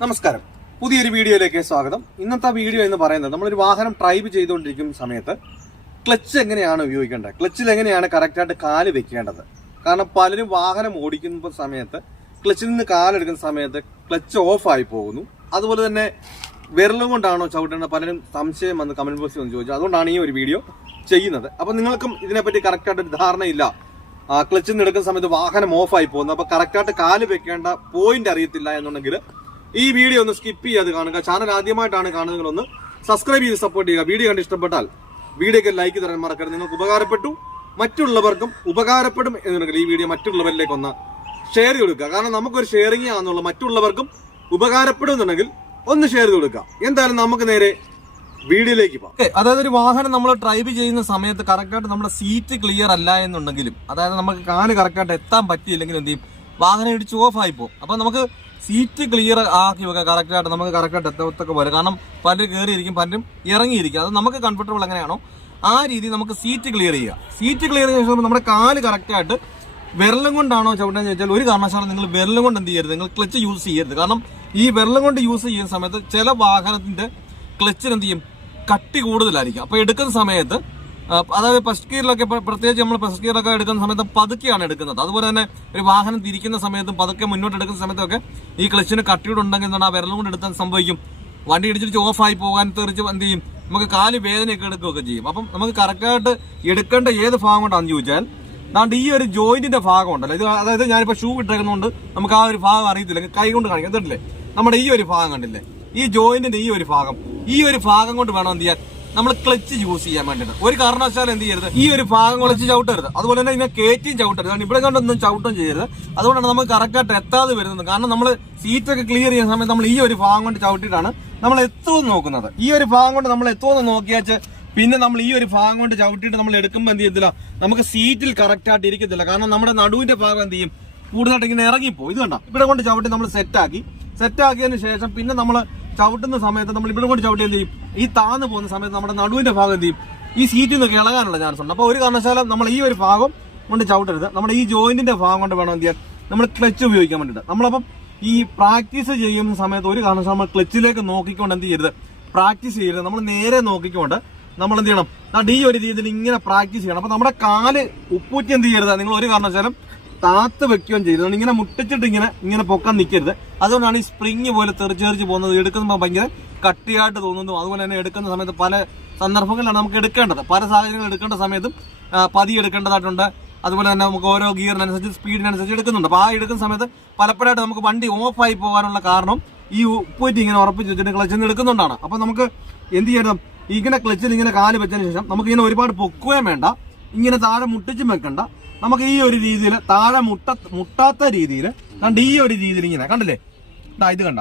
നമസ്കാരം. പുതിയൊരു വീഡിയോയിലേക്ക് സ്വാഗതം. ഇന്നത്തെ വീഡിയോ എന്ന് പറയുന്നത് നമ്മളൊരു വാഹനം ഡ്രൈവ് ചെയ്തുകൊണ്ടിരിക്കുന്ന സമയത്ത് ക്ലച്ച് എങ്ങനെയാണ് ഉപയോഗിക്കേണ്ടത്? ക്ലച്ചിൽ എങ്ങനെയാണ് കറക്റ്റായിട്ട് കാൽ വെക്കേണ്ടത്? കാരണം പലരും വാഹനം ഓടിക്കുന്ന സമയത്ത് ക്ലച്ചിൽ നിന്ന് കാലെടുക്കുന്ന സമയത്ത് ക്ലച്ച് ഓഫായി പോകുന്നു. അതുപോലെ തന്നെ വിരലും കൊണ്ടാണോ ചവിട്ടേണ്ടത്? പലരും സംശയം വന്ന് കമന്റ് ബോക്സിൽ വന്ന് ചോദിച്ചു. അതുകൊണ്ടാണ് ഈ ഒരു വീഡിയോ ചെയ്യുന്നത്. അപ്പം നിങ്ങൾക്കും ഇതിനെപ്പറ്റി കറക്റ്റായിട്ട് ഒരു ധാരണയില്ല. ക്ലച്ചിൽ നിന്ന് എടുക്കുന്ന സമയത്ത് വാഹനം ഓഫായി പോകുന്നു. അപ്പോൾ കറക്റ്റായിട്ട് കാൽ വെക്കേണ്ട പോയിന്റ് അറിയത്തില്ല എന്നുണ്ടെങ്കിൽ ഈ വീഡിയോ ഒന്ന് സ്കിപ്പ് ചെയ്യാതെ കാണുക. ചാനൽ ആദ്യമായിട്ടാണ് കാണുന്നതെങ്കിൽ ഒന്ന് സബ്സ്ക്രൈബ് ചെയ്ത് സപ്പോർട്ട് ചെയ്യുക. വീഡിയോ കണ്ട് ഇഷ്ടപ്പെട്ടാൽ വീഡിയോക്ക് ലൈക്ക് തരാൻ മറക്കരുത്. നിങ്ങൾക്ക് ഉപകാരപ്പെട്ടു മറ്റുള്ളവർക്കും ഉപകാരപ്പെടും എന്നുണ്ടെങ്കിൽ ഈ വീഡിയോ മറ്റുള്ളവരിലേക്ക് ഒന്ന് ഷെയർ ചെയ്ത് കൊടുക്കുക. കാരണം നമുക്കൊരു ഷെയറിംഗ് ആണെന്നുള്ള മറ്റുള്ളവർക്കും ഉപകാരപ്പെടും എന്നുണ്ടെങ്കിൽ ഒന്ന് ഷെയർ ചെയ്ത് കൊടുക്കുക. എന്തായാലും നമുക്ക് നേരെ വീഡിയോയിലേക്ക് പോകാം. അതായത് ഒരു വാഹനം നമ്മൾ ഡ്രൈവ് ചെയ്യുന്ന സമയത്ത് കറക്റ്റായിട്ട് നമ്മുടെ സീറ്റ് ക്ലിയർ അല്ല എന്നുണ്ടെങ്കിലും അതായത് നമുക്ക് കാൽ കറക്റ്റായിട്ട് എത്താൻ പറ്റിയില്ലെങ്കിൽ എന്ത് ചെയ്യും? വാഹനം ഇടിച്ച് ഓഫ് ആയി പോകും. അപ്പൊ നമുക്ക് സീറ്റ് ക്ലിയർ ആക്കി വെക്കുക. കറക്റ്റായിട്ട് നമുക്ക് കറക്റ്റായിട്ട് എത്തത്തൊക്കെ പോലെ കാരണം പലരും കയറിയിരിക്കും പലരും ഇറങ്ങിയിരിക്കും. അത് നമുക്ക് കംഫർട്ടബിൾ എങ്ങനെയാണോ ആ രീതി നമുക്ക് സീറ്റ് ക്ലിയർ ചെയ്യുക. സീറ്റ് ക്ലിയർ ചെയ്യുന്ന ശേഷം നമ്മുടെ കാൽ കറക്റ്റായിട്ട് വിരലും കൊണ്ടാണോ ചവിട്ടാന്ന് ചോദിച്ചാൽ ഒരു കാരണവശാലും നിങ്ങൾ വിരലും കൊണ്ട് എന്ത് ചെയ്യരുത്. നിങ്ങൾ ക്ലച്ച് യൂസ് ചെയ്യരുത്. കാരണം ഈ വിരലും കൊണ്ട് യൂസ് ചെയ്യുന്ന സമയത്ത് ചില വാഹനത്തിന്റെ ക്ലച്ചിന് എന്ത് ചെയ്യും? കട്ടി കൂടുതലായിരിക്കും. അപ്പോൾ എടുക്കുന്ന സമയത്ത് അതായത് ഫസ്റ്റ് ഗിയറിലൊക്കെ പ്ര- പ്രത്യേകിച്ച് നമ്മൾ ഫസ്റ്റ് ഗിയറൊക്കെ എടുക്കുന്ന സമയത്ത് പതുക്കെയാണ് എടുക്കുന്നത്. അതുപോലെ തന്നെ ഒരു വാഹനം തിരിക്കുന്ന സമയത്തും പതുക്കെ മുന്നോട്ട് എടുക്കുന്ന സമയത്തൊക്കെ ഈ ക്ലച്ചിന് കട്ടിയോട് എന്താണ് ആ വിരലും കൊണ്ട് എടുത്താൽ സംഭവിക്കും. വണ്ടി ഇടിച്ചിട്ട് ഓഫായി പോകാൻ തെറിച്ച് എന്ത് ചെയ്യും? നമുക്ക് കാൽ വേദനയൊക്കെ എടുക്കുകയൊക്കെ ചെയ്യും. അപ്പം നമുക്ക് കറക്റ്റായിട്ട് എടുക്കേണ്ട ഏത് ഭാഗം കൊണ്ടാണെന്ന് ചോദിച്ചാൽ അതുകൊണ്ട് ഈ ഒരു ജോയിന്റിന്റെ ഭാഗം ഉണ്ടല്ലോ ഇത് അതായത് ഞാനിപ്പോൾ ഷൂ ഇട്ടേക്കുന്നതുകൊണ്ട് നമുക്ക് ആ ഒരു ഭാഗം അറിയത്തില്ല. കൈ കൊണ്ട് കാണിക്കാം. നമ്മുടെ ഈ ഒരു ഭാഗം കണ്ടില്ലേ? ഈ ജോയിന്റിന്റെ ഈ ഒരു ഭാഗം. ഈ ഒരു ഭാഗം കൊണ്ട് വേണം എന്ത് ചെയ്യാൻ? നമ്മൾ ക്ലച്ച് യൂസ് ചെയ്യാൻ വേണ്ടിയിട്ട്. ഒരു കാരണവശാലും എന്ത് ചെയ്യരുത്? ഈ ഒരു ഭാഗം കുളച്ച് ചവിട്ടരുത്. അതുപോലെ തന്നെ ഇതിനെ കയറ്റിയും ചവിട്ടരുത്. കാരണം ഇവിടെ കണ്ടൊന്നും ചവിട്ടും ചെയ്യരുത്. അതുകൊണ്ടാണ് നമുക്ക് കറക്റ്റായിട്ട് എത്താതെ വരുന്നത്. കാരണം നമ്മൾ സീറ്റൊക്കെ ക്ലിയർ ചെയ്യുന്ന സമയത്ത് നമ്മൾ ഈ ഒരു ഭാഗം കൊണ്ട് ചവിട്ടിയിട്ടാണ് നമ്മൾ എത്തുമെന്ന് നോക്കുന്നത്. ഈ ഒരു ഭാഗം കൊണ്ട് നമ്മൾ എത്തുമെന്ന് നോക്കിയാച്ച് പിന്നെ നമ്മൾ ഈ ഒരു ഭാഗം കൊണ്ട് ചവിട്ടിയിട്ട് നമ്മൾ എടുക്കുമ്പോൾ എന്ത് ചെയ്യത്തില്ല? നമുക്ക് സീറ്റിൽ കറക്റ്റായിട്ട് ഇരിക്കത്തില്ല. കാരണം നമ്മുടെ നടുവിന്റെ ഭാഗം എന്ത് ചെയ്യും? കൂടുതലായിട്ട് ഇങ്ങനെ ഇറങ്ങിപ്പോ ഇത് കണ്ട? ഇവിടെ കൊണ്ട് ചവിട്ടി നമ്മൾ സെറ്റാക്കി സെറ്റാക്കിയതിന് ശേഷം പിന്നെ നമ്മൾ ചവിട്ടുന്ന സമയത്ത് നമ്മൾ ഇവിടെ കൊണ്ട് ചവിട്ടി എന്ത് ചെയ്യും? ഈ താന്ന് പോകുന്ന സമയത്ത് നമ്മുടെ നടുവിന്റെ ഭാഗം എന്ത് ചെയ്യും? ഈ സീറ്റിൽ നിന്നൊക്കെ ഇളകാനുള്ള ചാൻസ് ഉണ്ട്. അപ്പോൾ ഒരു കാരണവശാലും നമ്മൾ ഈ ഒരു ഭാഗം കൊണ്ട് ചവിട്ടരുത്. നമ്മുടെ ഈ ജോയിന്റിന്റെ ഭാഗം കൊണ്ട് വേണം എന്ത് ചെയ്യാൻ? നമ്മൾ ക്ലച്ച് ഉപയോഗിക്കാൻ വേണ്ടിയിട്ട്. നമ്മളപ്പം ഈ പ്രാക്ടീസ് ചെയ്യുന്ന സമയത്ത് ഒരു കാരണവശാലും നമ്മൾ ക്ലച്ചിലേക്ക് നോക്കിക്കൊണ്ട് എന്ത് ചെയ്യരുത്? പ്രാക്ടീസ് ചെയ്യരുത്. നമ്മൾ നേരെ നോക്കിക്കൊണ്ട് നമ്മൾ എന്ത് ചെയ്യണം? ദാണ്ട് ഈ ഒരു രീതിയിൽ ഇങ്ങനെ പ്രാക്ടീസ് ചെയ്യണം. അപ്പൊ നമ്മുടെ കാൽ ഉപ്പൂറ്റി എന്ത് ചെയ്യരുത്? നിങ്ങൾ ഒരു കാരണവശാലും താത്ത് വെക്കുകയും ചെയ്യരുത്. ഇങ്ങനെ മുട്ടിച്ചിട്ട് ഇങ്ങനെ ഇങ്ങനെ പൊക്കാൻ നിൽക്കരുത്. അതുകൊണ്ടാണ് ഈ സ്പ്രിങ് പോലെ തെറിച്ചെറിച്ച് പോകുന്നത്. എടുക്കുമ്പോൾ ഭയങ്കര കട്ടിയായിട്ട് തോന്നുന്നു. അതുപോലെ തന്നെ എടുക്കുന്ന സമയത്ത് പല സന്ദർഭങ്ങളിലാണ് നമുക്ക് എടുക്കേണ്ടത്. പല സാഹചര്യങ്ങൾ എടുക്കേണ്ട സമയത്തും പതി എടുക്കേണ്ടതായിട്ടുണ്ട്. അതുപോലെ തന്നെ നമുക്ക് ഓരോ ഗിയറിനനുസരിച്ച് സ്പീഡിനനുസരിച്ച് എടുക്കുന്നുണ്ട്. അപ്പോൾ ആ എടുക്കുന്ന സമയത്ത് പലപ്പോഴായിട്ട് നമുക്ക് വണ്ടി ഓഫായി പോകാനുള്ള കാരണം ഈ ഉപ്പൂറ്റി ഇങ്ങനെ ഉറപ്പിച്ച് വെച്ചിട്ട് ക്ലച്ചിൽ നിന്ന് എടുക്കുന്നുണ്ടാണ്. അപ്പോൾ നമുക്ക് എന്ത് ചെയ്യണം? ഇങ്ങനെ ക്ലച്ചിൽ ഇങ്ങനെ കാൽ വെച്ചതിന് ശേഷം നമുക്ക് ഇങ്ങനെ ഒരുപാട് പൊക്കുകയും വേണ്ട. ഇങ്ങനെ താഴെ മുട്ടിച്ചും വെക്കണ്ട. നമുക്ക് ഈ ഒരു രീതിയിൽ താഴെ മുട്ട മുട്ടാത്ത രീതിയിൽ കണ്ട് ഈ ഒരു രീതിയിൽ ഇങ്ങനെ കണ്ടില്ലേ? ഇതാ ഇത് കണ്ട.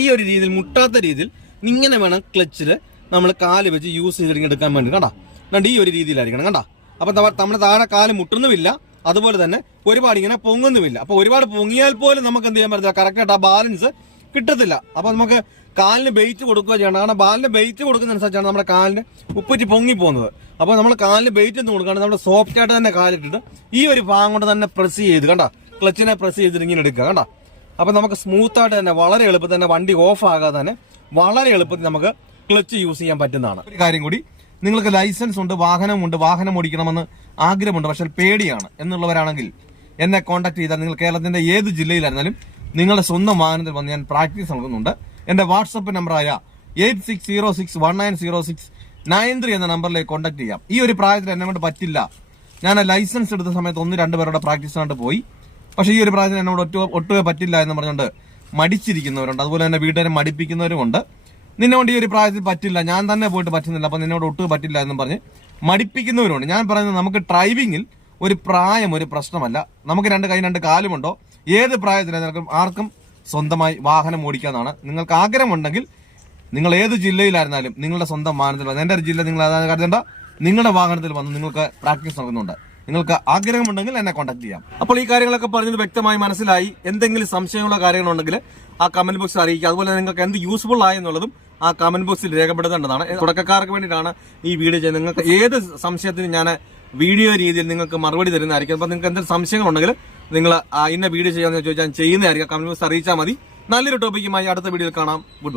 ഈ ഒരു രീതിയിൽ മുട്ടാത്ത രീതിയിൽ ഇങ്ങനെ വേണം ക്ലച്ചിൽ നമ്മൾ കാൽ വെച്ച് യൂസ് ചെയ്തെടുക്കാൻ വേണ്ടി കണ്ട? എന്നിട്ട് ഈ ഒരു രീതിയിലായിരിക്കണം കണ്ട? അപ്പൊ നമ്മുടെ താഴെ കാൽ മുട്ടുന്നുമില്ല അതുപോലെ തന്നെ ഒരുപാട് ഇങ്ങനെ പൊങ്ങുന്നുമില്ല. അപ്പൊ ഒരുപാട് പൊങ്ങിയാൽ പോലും നമുക്ക് എന്ത് ചെയ്യാൻ പറ്റില്ല കറക്റ്റായിട്ട് ആ ബാലൻസ് കിട്ടത്തില്ല. അപ്പൊ നമുക്ക് കാലിന് ബെയ്റ്റ് കൊടുക്കുക ചെയ്യണം. കാരണം ബാലിന് ബെയ്റ്റ് കൊടുക്കുന്നതനുസരിച്ചാണ് നമ്മുടെ കാലിന് ഉപ്പറ്റി പൊങ്ങി പോകുന്നത്. അപ്പോൾ നമ്മൾ കാലിന് ബെയ്റ്റ് ഒന്നും കൊടുക്കാണ്ട് നമ്മുടെ സോഫ്റ്റ് ആയിട്ട് തന്നെ കാലിട്ടിട്ട് ഈ ഒരു ഭാഗം കൊണ്ട് തന്നെ പ്രസ് ചെയ്ത് കണ്ട? ക്ലച്ചിനെ പ്രസ് ചെയ്തിട്ട് ഇങ്ങനെ എടുക്കുക കണ്ട? അപ്പൊ നമുക്ക് സ്മൂത്ത് ആയിട്ട് തന്നെ വളരെ എളുപ്പത്തിൽ തന്നെ വണ്ടി ഓഫ് ആകാതെ തന്നെ വളരെ എളുപ്പത്തിൽ നമുക്ക് ക്ലച്ച് യൂസ് ചെയ്യാൻ പറ്റുന്നതാണ്. ഒരു കാര്യം കൂടി നിങ്ങൾക്ക് ലൈസൻസ് ഉണ്ട് വാഹനമുണ്ട് വാഹനം ഓടിക്കണമെന്ന് ആഗ്രഹമുണ്ട് പക്ഷെ പേടിയാണ് എന്നുള്ളവരാണെങ്കിൽ എന്നെ കോൺടാക്ട് ചെയ്താൽ നിങ്ങൾ കേരളത്തിന്റെ ഏത് ജില്ലയിലായിരുന്നാലും നിങ്ങളുടെ സ്വന്തം വാഹനത്തിൽ വന്ന് ഞാൻ പ്രാക്ടീസ് നൽകുന്നുണ്ട് എന്റെ വാട്സപ്പ് നമ്പറായ eight six zero six one nine zero six nine three എന്ന നമ്പറിലേക്ക് കോൺടാക്ട് ചെയ്യാം. ഈ ഒരു പ്രായത്തിൽ എന്നെ കൊണ്ട് പറ്റില്ല. ഞാൻ ലൈസൻസ് എടുത്ത സമയത്ത് ഒന്ന് രണ്ട് പേരുടെ പ്രാക്ടീസ് കണ്ട് പോയി. പക്ഷേ ഈ ഒരു പ്രായത്തിൽ എന്നോട് ഒറ്റ ഒട്ടുമേ പറ്റില്ല എന്ന് പറഞ്ഞുകൊണ്ട് മടിച്ചിരിക്കുന്നവരുണ്ട്. അതുപോലെ തന്നെ വീട്ടുകാരെ മടിപ്പിക്കുന്നവരുമുണ്ട് നിന്നോണ്ട് ഈ ഒരു പ്രായത്തിൽ പറ്റില്ല. ഞാൻ തന്നെ പോയിട്ട് പറ്റുന്നില്ല. അപ്പം നിന്നോട് ഒട്ടും പറ്റില്ല എന്നും പറഞ്ഞ് മടിപ്പിക്കുന്നവരുണ്ട്. ഞാൻ പറയുന്നത് നമുക്ക് ഡ്രൈവിങ്ങിൽ ഒരു പ്രായം ഒരു പ്രശ്നമല്ല. നമുക്ക് രണ്ട് കൈ രണ്ട് കാലുമുണ്ടോ ഏത് പ്രായത്തിലും ആർക്കും സ്വന്തമായി വാഹനം ഓടിക്കാന്നാണ് നിങ്ങൾക്ക് ആഗ്രഹമുണ്ടെങ്കിൽ നിങ്ങൾ ഏത് ജില്ലയിലായിരുന്നാലും നിങ്ങളുടെ സ്വന്തം വാഹനത്തിൽ എന്റെ ജില്ല നിങ്ങൾ അതാണ് കരുതേണ്ട. നിങ്ങളുടെ വാഹനത്തിൽ വന്ന് നിങ്ങൾക്ക് പ്രാക്ടീസ് നൽകുന്നുണ്ട് നിങ്ങൾക്ക് ആഗ്രഹമുണ്ടെങ്കിൽ എന്നെ കോൺടാക്ട് ചെയ്യാം. അപ്പോൾ ഈ കാര്യങ്ങളൊക്കെ പറഞ്ഞത് വ്യക്തമായി മനസ്സിലായി. എന്തെങ്കിലും സംശയങ്ങളോ കാര്യങ്ങളുണ്ടെങ്കിൽ ആ കമന്റ് ബോക്സിൽ അറിയിക്കുക. അതുപോലെ നിങ്ങൾക്ക് എന്ത് യൂസ്ഫുൾ ആയി എന്നുള്ളതും ആ കമന്റ് ബോക്സിൽ രേഖപ്പെടുത്തേണ്ടതാണ്. തുടക്കക്കാർക്ക് വേണ്ടിയിട്ടാണ് ഈ വീഡിയോ ചെയ്യുന്നത് നിങ്ങൾക്ക് ഏത് സംശയത്തിന് ഞാൻ വീഡിയോ രീതിയിൽ നിങ്ങൾക്ക് മറുപടി തരുന്നതായിരിക്കും. അപ്പോൾ നിങ്ങൾക്ക് എന്തെങ്കിലും സംശയങ്ങളുണ്ടെങ്കിൽ നിങ്ങൾ ഇന്ന വീഡിയോ ചെയ്യാമെന്ന് ചോദിച്ചാൽ ചെയ്യുന്നതായിരിക്കും. കമന്റ് ബോക്സ് അറിയിച്ചാൽ മതി. നല്ലൊരു ടോപ്പിക്കുമായി അടുത്ത വീഡിയോയിൽ കാണാം. Good bye